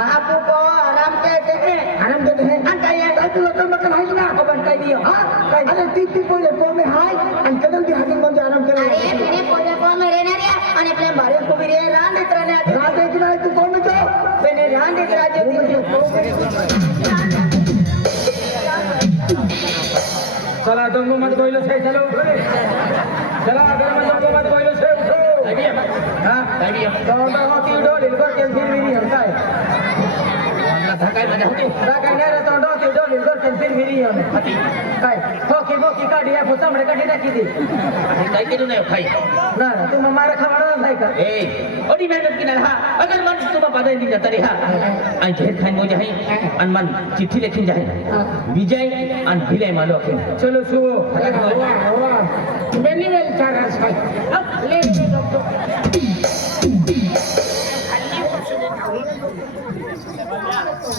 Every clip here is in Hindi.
બાપુ પણ આરામ કે છે ને આરામ કે છે અને કઈ આ કઈ તો તમે કઈ હાઈ ના ખબર કઈ દિયો હા કઈ અરે તી તી બોલે કોમે હાઈ અને કદલ દી હાકી બંધ આરામ કરે અરે તને કોને કોમે રે ના રે અને પ્રેમ ભારે કોમે રે રાન દેતરા ને રાન દેતરા તું કોમે છો બેને રાન દેતરા જે ચલા ડંગો મત બોલ્યો છે ચલો ચલા ડંગો મત બોલ્યો છે तोंडावर डोल विहिरी काय नाही रे तोंडावर ती डोल इलगोर पेन्सिल विहिरी काय होकी बोकी काढी या फुसामडे काढी टाकी दे काय केलं नाही खाई ना तुम्ही मारा खावाडच नाही का ए ओडी मेहनत की नाही हा अगर मन तुम्हा पादा दी जाता रे हा आणि झेल खाई मोजे हाई आणि मन चिठ्ठी लेखीन जाय विजय आणि भिले मालो अखेर चलो सो बेनी वेल चार आज खाई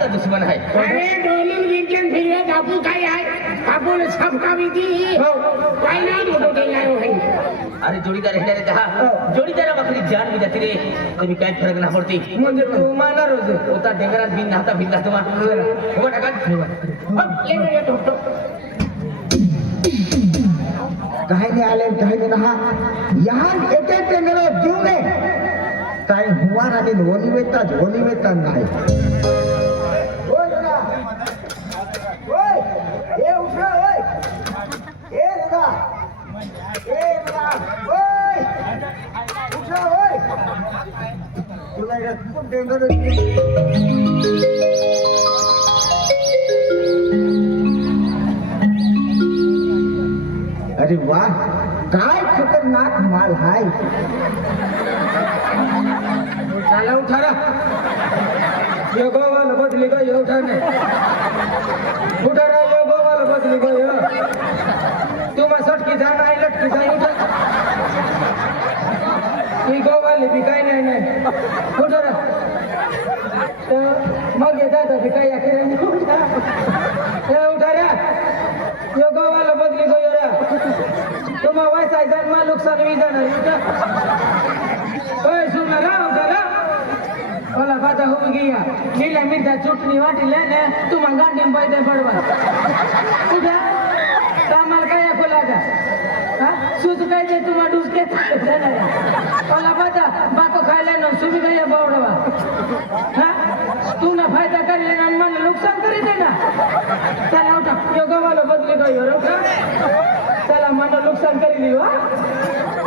का दुश्मन आहे अरे डोलून विंचन फिरवे आपण काय आहे आपण सबका विधी काय नाही मोठं केला हो अरे जोडीदार हे का हो. जोडीदार बकरी जान भी जाती रे तुम्ही काय फरक ना पडते म्हणजे तुम्हाला रोज होता डेंगरात बिन नाहता बिन नाहता तुम्हाला हो टाका हो. काय नाही आले काय नाही ना एक येते टेंगरा जीव ने काय हुवार आणि होली वेतात होली वेतात नाही अरे वा काय खतरनाक माल हाय चला उठारा योगावाला बदली का एवढा नाही उठारा योगावाला बदली का तू सट ईगो वाली भिकाई नाही नाही कुठं तर मग येतात तर भिकाई अखेर उठा रा यो गोवाला बदली गो यो रा तुम्हा वायचा जर मा नुकसान वी जाणार उठा ओय सुना रा उठा रा ઓલા પાતા હું ગયા લીલા મીઠા ચૂંટણી વાટી લે ને તું માં ગાંડી પાઈ દે પડવા ઉઠા जायचं तुम्हाला डुसके जायचं नाही मला पाहता बाको खायला ना सुबी गया बावडवा हा तू ना फायदा कर लेना मन नुकसान करीत आहे ना चला उठा यो वाला बदली गयो का चला मन नुकसान करील लियो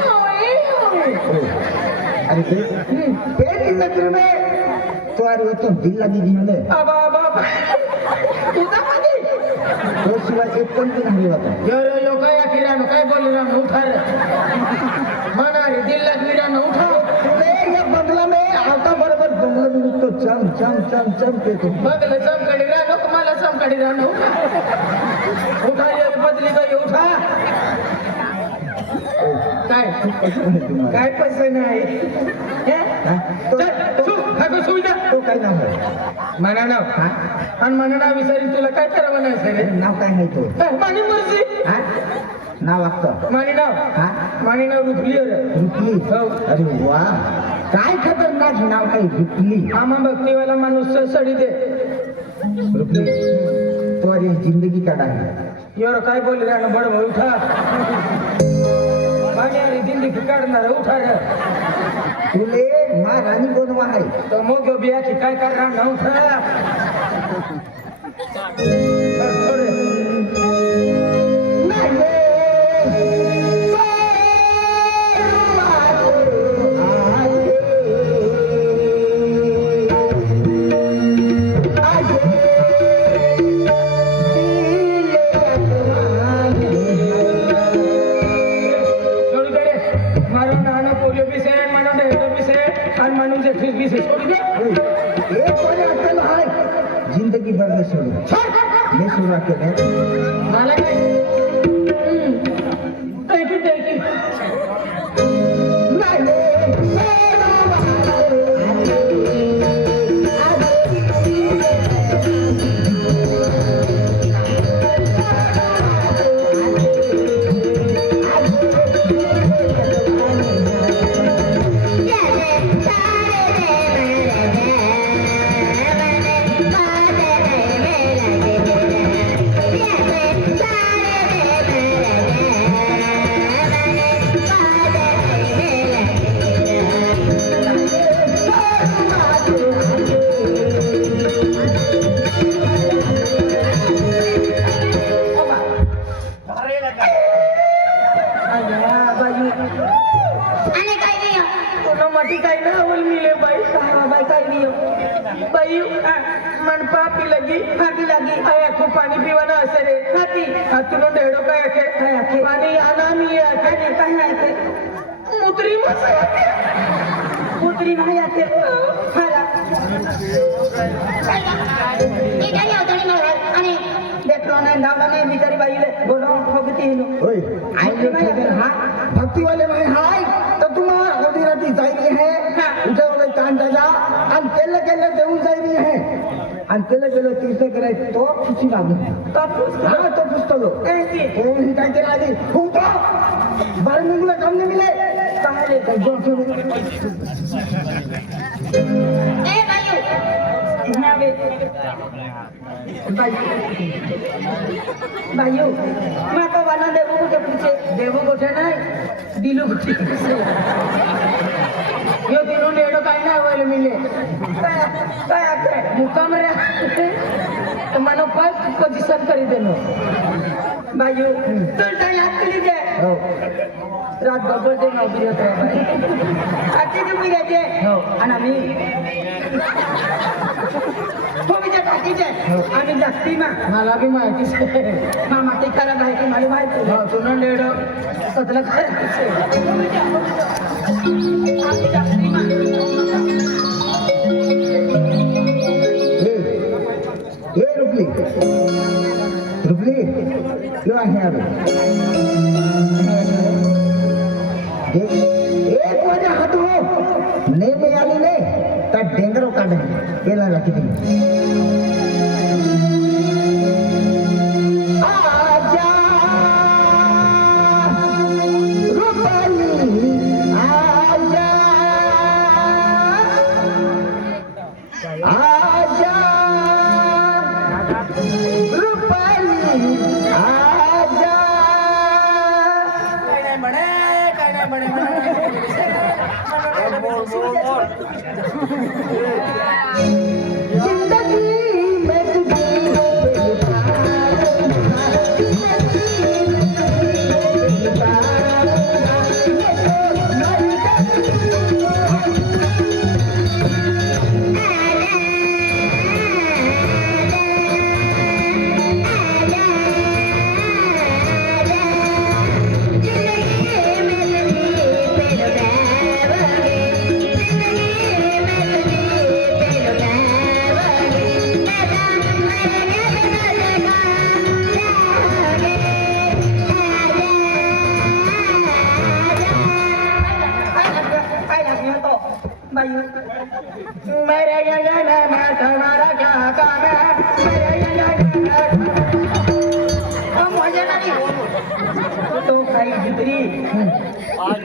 अरे तेरी नजर तो दिल लगी गई हमने अब अब अब तुझा मध्ये तो शिवाय एक पण तू झाली यो यो लोक या किराणं काय बोलू ना उठा रे मना रे दिल लगी ना या बंगला में आता बरोबर बंगला में तो चम चम चम चम के तो बंगला चमकडी रानो मला चमकडी रानो उठा उठा काय पैसे नाही तो काय नाव म्हणा नाव आणि म्हणा नाव विचारी तुला काय करावं नाही सर नाव काय नाही तो मानी मर्जी नाव वागत मानी नाव मानी नाव रुपली रुपली हो. अरे वा काय खतरनाक नाव काय रुपली आम्हा भक्तीवाला माणूस सडी दे रुपली तो जिंदगी काढा यार काय बोलले रहा बड भाऊ उठा भाण्याने दिंडी काढणार तो तुले बनवा आहे तर मग बियाची काय करणार सुरू झालं काय थँक्यू थँक्यू અને કઈ નહીં કોનો મટી કઈ ના હોલ મિલે ભાઈ સારા ભાઈ કઈ નહીં ભાઈ મન પાપી લગી ફાકી લગી હવે આખું પાણી પીવાના હશે રે નથી હાથનો ડેડો કયા કે પાણી આનામી આખે ને કહ્યા કે મુતરી મસા મુતરી ભાઈ આખે હાલા અને દેખલો ને દાદા ને બિચારી ભાઈ લે येलो होय हाय भक्ती वाले हाय तर तुम्हाला गोदी राती जायली आहे उद्या ताण दादा आणि केलं केलं देऊन जायली आहे आणि केलं केलं तीर्थ करायचं तो खुशी लागून तो पुस्तलो कोणी काय केलं आधी हुंका बरं निघलं काम नाही मिले चालेल भाइयों मैं तो वाला देवो को पूछे देवो को छे ना दिलू को छे यो दिलू नेडो काई ना होले मिले काय काय आके मुकाम रे तो मनो पर पोजीशन करी देनो भाइयों तो याद कर लीजिए রাত গবর দিন অবিরত আজকে তুমি গেছে আর আমি आम्ही जागती हाँ, हाँ, ना मला बी माहितीच मामाची करा माहिती मला माहिती तुला लेड सतलं करायचं आम्ही जागती ना रुकली रुकली आहे એક વાગે હતું નેમ યાદી ને તાર ડેંગરો કાઢે પેલા લખી દીધું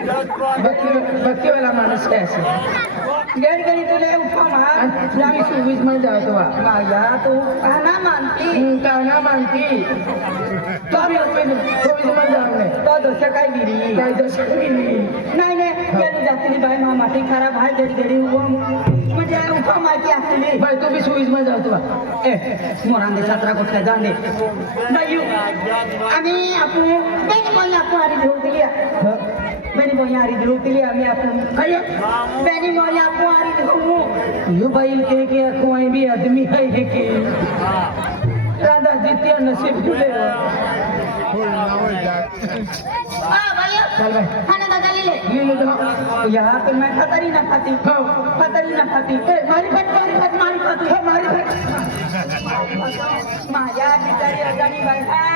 भक्तीवाला माणूस काय असेल गडगडी तुला उपमा आणि चोवीस मध्ये जातो माझा तू काना मानती काना मानती चोवीस मध्ये जाऊ नये काय दिली काय नाही नाही गडी जातली बाय खराब आहे गडगडी उभा म्हणजे उपा माहिती तू बी चोवीस मध्ये जातो ए जाणे आणि आपण आणि बेनी मोया आरी दलू तिले आमी आपन अयो बेनी मोया को आरी दलू यो भाई के के कोई भी आदमी है के राधा जीतिया नसीब खुले फूल ना हो जा आ भाई चल भाई खाना दादा ले ले ये ले यहाँ पे तो मैं खतरी ना खाती हां खतरी ना खाती ए मारी फट मारी फट मारी फट हाँ, मारी फट माया बिचारी अजानी बैठा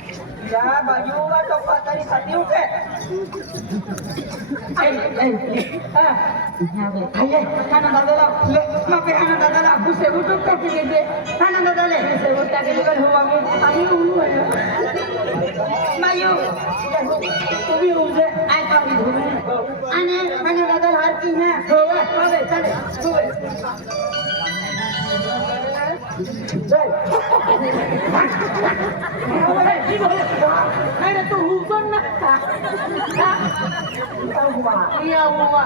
જા બાજુમાં ટપ્પા તારી સતી ઉઠે અને દાદા હારતી હે હવે હવે ચાલે હવે नाही रे तू हुकून ना हुआ या हुआ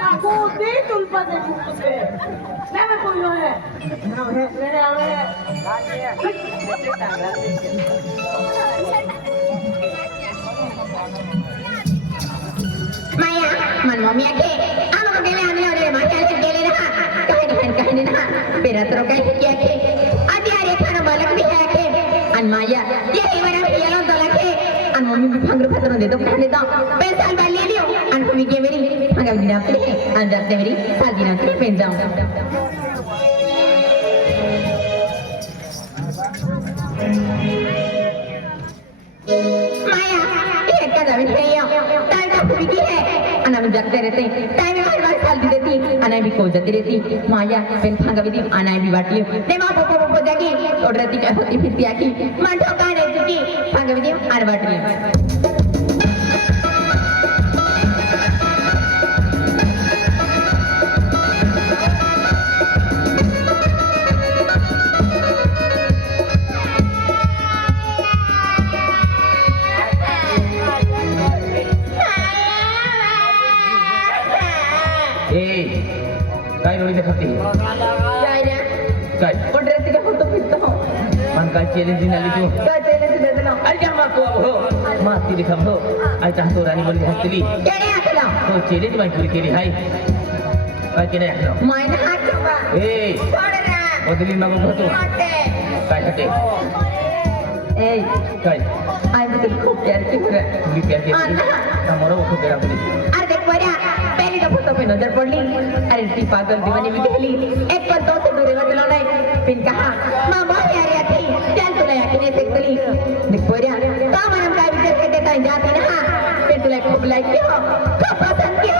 నాకు दी तुलपते मुझसे मैं कोई हो है मेरे आवे माया मन मम्मी आगे फिरत रोकाय किया के आधी आरे खाना मालक भी है के अन माया ये मेरा पियालो दला के अन मम्मी भी फंगर फतरो दे दो खाने दा पैसा बा ले लियो अन को के मेरी मगा भी ना पे अन जाते मेरी साल दिन आते पेन जाऊं माया ये कदा भी नहीं है ताल का पूरी की है अन हम जाते रहते हैं सो जाते रेती माया पेन सांग विधी आनाय वाटली तेव्हा पप्पा पप्पा जाकी कोड राती का होती फिती आकी माझं काय राही की फांगा विधी आण वाटली चैलेंज दिन आली तू चैलेंज दिन दिला अरे क्या मारतो अब हो मारती रे खम हो आई चाह तो रानी बोली हसली केने हसला तो चैलेंज बाई पूरी केली हाय काय केने हसला मायने हात ठोका ए सोड रे बदली मग होतो काय हटे ए काय आई मुझे खूप प्यार की रे मी प्यार की हमारा वो प्यार अपनी अरे देख बऱ्या पहली तो पे नजर पडली अरे ती पागल दीवानी भी कहली एक पर दो से दूरी चला नहीं फिर कहा मामा यार या थी ಯಾಕೆ ಸಿಗ್ತಲಿ ನಿಪ್ಪೋರ್ಯ ಕಾಮನ ಕಾಯ್ದೆ ಕಟ್ಟೆ ತಾಯಿ ಜಾತಿನ ಪೆಟ್ಟುಲೆ ಕುಬ್ಲೈ ಕ್ಯೋ ಪಸಂದ್ ಕ್ಯೋ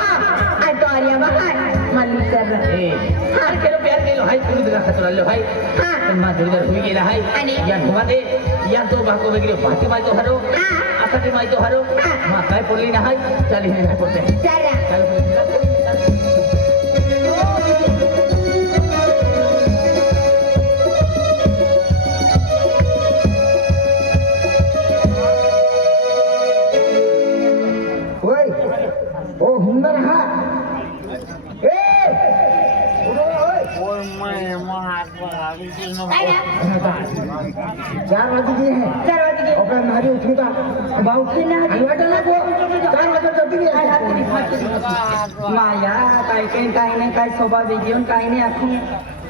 ಅಡ್ಡಾರಿಯ ಮಹಾನ್ ಮಲ್ಲಿಸರ್ ಹಾರ್ ಕೆಲವು ಪ್ಯಾರ್ ಕೇಳು ಹೈ ಕುಡಿದ್ರ ಹತ್ತರಲ್ಲಿ ಹೈ ಮಾ ದುಡಿದ್ರ ಹುಡುಗಿಲ್ಲ ಹೈ ಯಾನ್ ಹುವಾದೆ ಯಾನ್ ತೋ ಬಾಕೋ ಬೇಕಿರಿ ಬಾಕಿ ಮಾಯ್ತು ಹರೋ ಆಸಟಿ ಮಾಯ್ತು ಹರೋ ಮಾ ಕಾಯ್ ಪೊಡ್ಲಿ ನಾ ಹೈ ಚಾಲಿ ಹೈ ಪೊಡ್ತೆ ಚಾಲ चार बजे की है चार बजे की ओकर नारी उठी था नाही की ना को चार बजे कटी है माया काय काही काय नाही काय स्वभाव घेऊन काय नाही आखू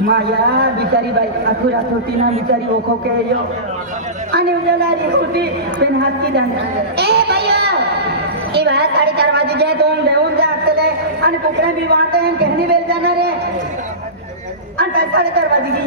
माया बिचारी बाई आखू रात होती ना बिचारी ओखो के यो आणि उद्या नारी होती पेन हात की दान ए बाया ये बात साडेचार वाजे जे दोन देऊन जातले आणि कुकडे बी वाटते गहनी वेळ जाणार आहे आणि साडेचार वाजे की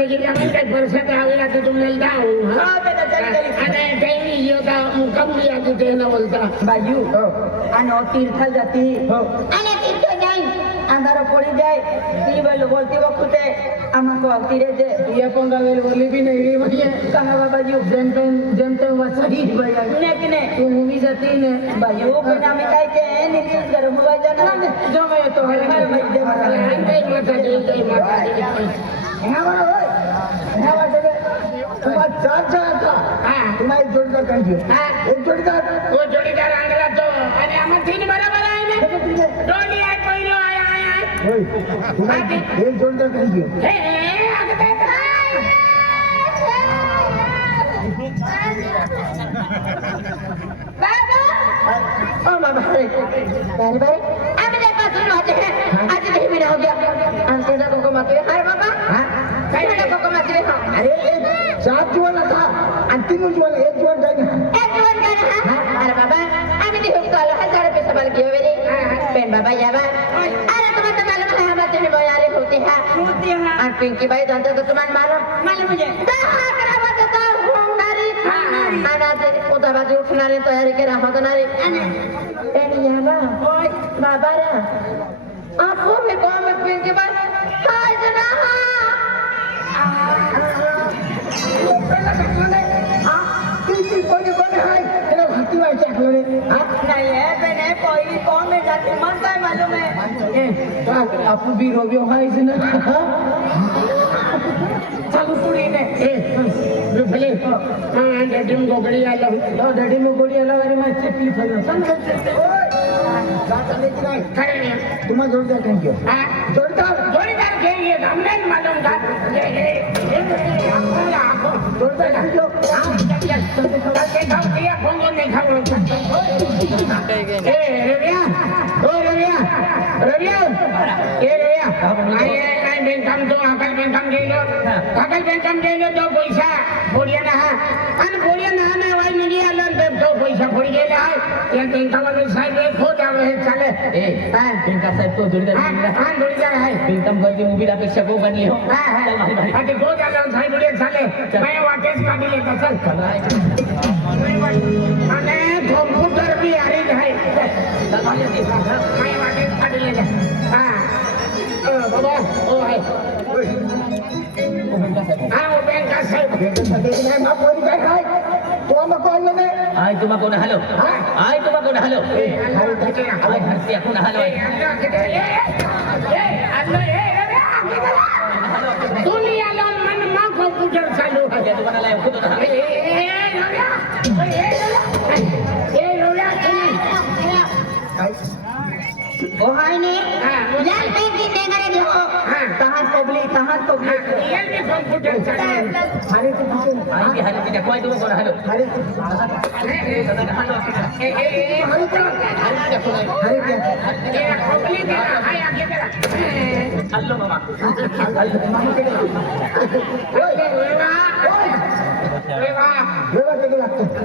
ते किती काय वर्ष द्यावी आता तुम्हाला जाऊ आता काही योगा मुकमली आधी ते न बोलता बाजू आणि तीर्थ जाती आणि तीर्थ जाई আন্ধারা পড়ে যায় তুই বললো বলতে বকুতে আমাকে অতিরে যে ইয়ে পঙ্গা বেল বলি বি নেই রে ভাইয়া কাহা বাবা জি জেমতে জেমতে ওয়াসাই ভাইয়া নে কিনে তু মুভি জাতি নে ভাইয়া ও কোন আমি কাই কে নি নিউজ করে মোবাইল জানা না জমায় তো হরে ভাই দে মাথা দে মাথা দে মাথা দে হ্যাঁ বড় হ্যাঁ, হ্যাঁ। হ্যাঁ, ह्या वाटेने तुम्हा चार चार का तुम्हा एक जोडीदार पाहिजे एक जोडीदार तो जोडीदार आणला तो आणि आम्हाला तीन बरोबर आहे ना दोन्ही आहे पहिलो आहे आहे होय तुम्हा एक जोडीदार पाहिजे बाबा बाबा आज नहीं मिला हो गया अंकल को मत हर बाबा टाकले अरे सात जीवन आता आणि तीन जीवन एक जीवन जाईल एक जीवन जाईल हा अरे बाबा आम्ही ते हुकतो आलो हजार रुपये सवाल घेऊ वेळी हाँ, हाँ। पेन बाबा यावा अरे तुम्हाला तर तो मालूम आहे हमारे तुम्ही बोया रे होते हा होते हा आणि पिंकी बाई धंदा तर तो तुम्हाला मालूम मालूम म्हणजे दहा अकरा वाजता तो होणारी आणि हाँ, आज उद्या बाजू उठणारे तयारी करा होणारे पेन यावा बाबा रा आपको भी कॉम पिंकी बाई આપું બી રોવ્યો હોય છે ને ચાલુ પૂરીને એ ભલે હા ડેડીમ ગોગડી આ લઉં તો ડેડીમ ગોગડી હમણાં રવિયા રવિયા રવિયા એ રવિયા અકલ બેઠમ તો અકલ બેઠમ જઈ લો અકલ બેઠમ જઈ લો તો પૈસા બોલ્યા ના અને બોલ્યા ના ના હોય ને જી આલન બે તો પૈસા પડી ગયેલા હોય એ બેઠમ વાળો સાહેબ એ ખોટ આવે હે ચાલે એ હા બેઠમ સાહેબ તો જોડી દે હા જોડી દે હા બેઠમ કરતી મૂવી અપેક્ષા બહુ બની હા હા હા તે ખોટ આવે સાહેબ કોમ્પ્યુટર আয় তোমা কোন হ্যালো আয় তোমা কোন হ্যালো আয় হাসি এখন হ্যালো দুনিয়া লম মন মা কো পুজর চালু হয়ে তোমার লাই খুদ না এ এ রয়া এ রয়া এ রয়া ও হয়নি হ্যাঁ। লাল পেন দিতে তবলি কাহার তবলি আরে তো কিছু হারে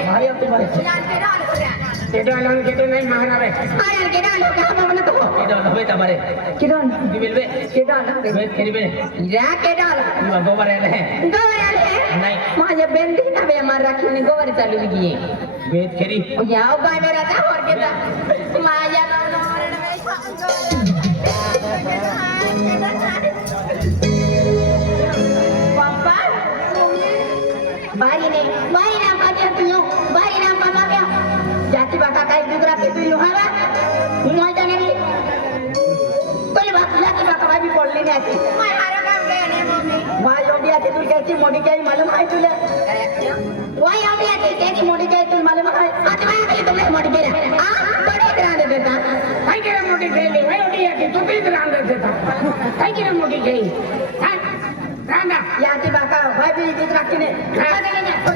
हमारे तो अब तुम्हारे केडालन केटे नहीं महना रे आयन केडान हो क्या बोल तो केडान होवे तुम्हारे केडान दी मिलवे केडान वे करीबे रा केडान यो गोबर आले गोबर आले नहीं माजे बेंदी ना वे मार रखी ने गोबर चालू लगी वेद करी ओ याओ बाय मेरा था और केदा माया नोरन वे खांगो हाँ, पापा बारी ने बारी ना kakak geografi itu Yohana, mau jalan ini. कोई बात ना की बात कभी बोलली नाही ती माय हारा काम काय नाही मम्मी वाय एवढी आहे तू त्याची मोठी काय मालूम आहे तुला वाय एवढी आहे त्याची मोठी काय तुला मालूम आहे आता काय केली तुला मोठी केली आ बडे ग्रांड देता काय केलं मोठी केली वाय एवढी आहे तू बी ग्रांड देता काय केलं मोठी केली ग्रांडा या ती बाका वाय बी इथे राखीने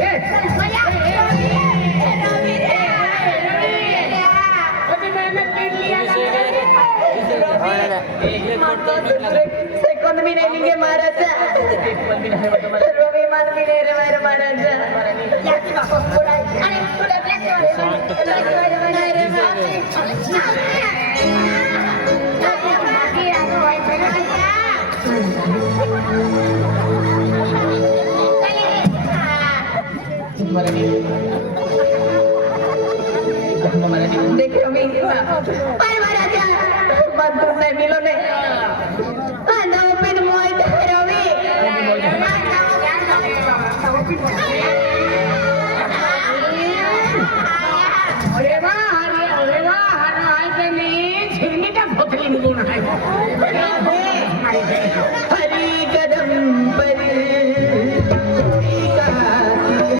ए कोणमिने महाराज सर्व विमानमिने बहादुर साहेब मिलो ने